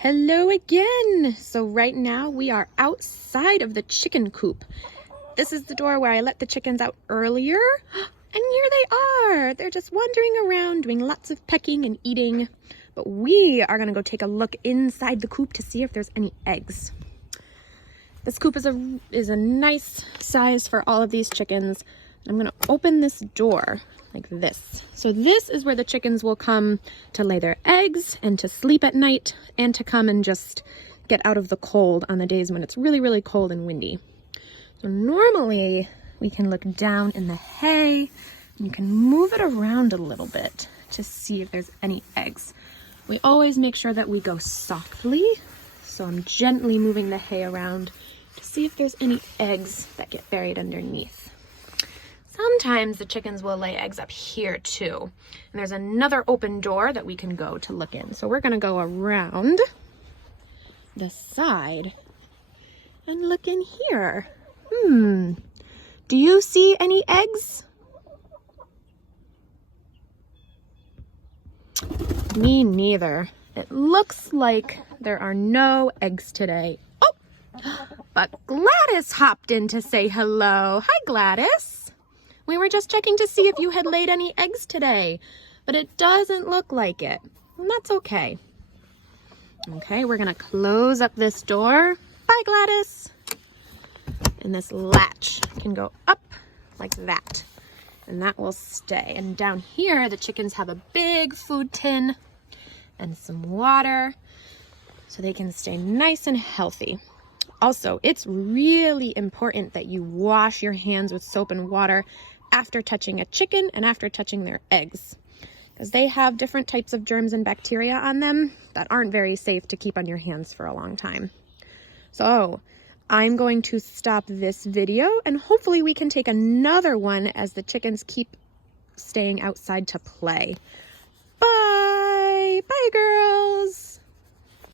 Hello again. So right now we are outside of the chicken coop. This is the door where I let the chickens out earlier. And here they are. They're just wandering around doing lots of pecking and eating. But we are going to go take a look inside the coop to see if there's any eggs. This coop is a nice size for all of these chickens. I'm going to open this door like this. So this is where the chickens will come to lay their eggs and to sleep at night and to come and just get out of the cold on the days when it's really, really cold and windy. So normally we can look down in the hay and you can move it around a little bit to see if there's any eggs. We always make sure that we go softly. So I'm gently moving the hay around to see if there's any eggs that get buried underneath. Sometimes the chickens will lay eggs up here too. And there's another open door that we can go to look in. So we're gonna go around the side and look in here. Do you see any eggs? Me neither. It looks like there are no eggs today. Oh, but Gladys hopped in to say hello. Hi, Gladys. We were just checking to see if you had laid any eggs today, but it doesn't look like it. And that's okay. Okay, we're gonna close up this door. Bye, Gladys. And this latch can go up like that, and that will stay. And down here, the chickens have a big food tin and some water so they can stay nice and healthy. Also, it's really important that you wash your hands with soap and water after touching a chicken and after touching their eggs, because they have different types of germs and bacteria on them that aren't very safe to keep on your hands for a long time. So I'm going to stop this video and hopefully we can take another one as the chickens keep staying outside to play. Bye! Bye, girls!